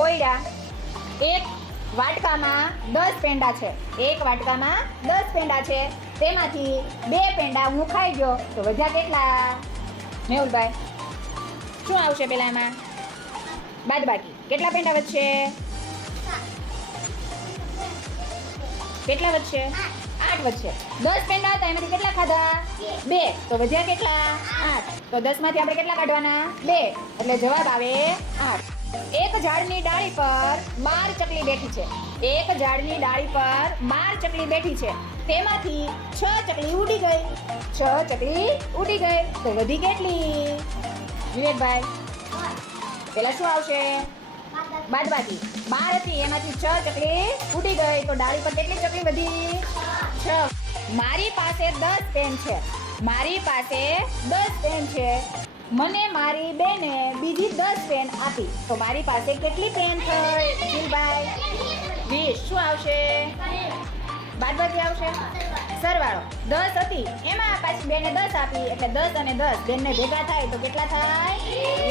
કોયડા. એક વાટકામાં 10 પેંડા છે. એક વાટકામાં 10 પેંડા છે. તેમાંથી 2 પેંડા હું ખાઈ ગયો તો વધ્યા કેટલા? મેહુલભાઈ શું આવશે પેલા એમાં? બાદબાકી. કેટલા પેંડા વધશે? કેટલા વધશે? 8 વધશે. 10 પેંડા હતા એમાંથી કેટલા ખાધા? 2. તો વધ્યા કેટલા? 8. તો 10 માંથી આપણે કેટલા કાઢવાના? 2. એટલે જવાબ આવે 8. એક ઝાડની ડાળી પર 12 ચકલી બેઠી છે. એક ઝાડની ડાળી પર 12 ચકલી બેઠી છે. તેમાંથી 6 ચકલી ઉડી ગઈ. 6 ચકલી ઉડી ગઈ તો વધી કેટલી? વિવેકભાઈ પેલા શું આવશે? બાદબાકી. 12 હતી એમાંથી 6 ચકલી ઉડી ગઈ તો ડાળી પર કેટલી ચકલી વધી? 6. મારી પાસે 10 પેન છે. મારી પાસે 10 પેન છે. મને મારી બેને બીજી 10 પેન આપી તો મારી પાસે કેટલી પેન થઈ? જીલભાઈ 20. શું આવશે? બાદબાકી આવશે. સરવાળો. 10 હતી એમાં પાછી બેને 10 આપી એટલે 10 અને 10 બેનને ભેગા થાય તો કેટલા થાય?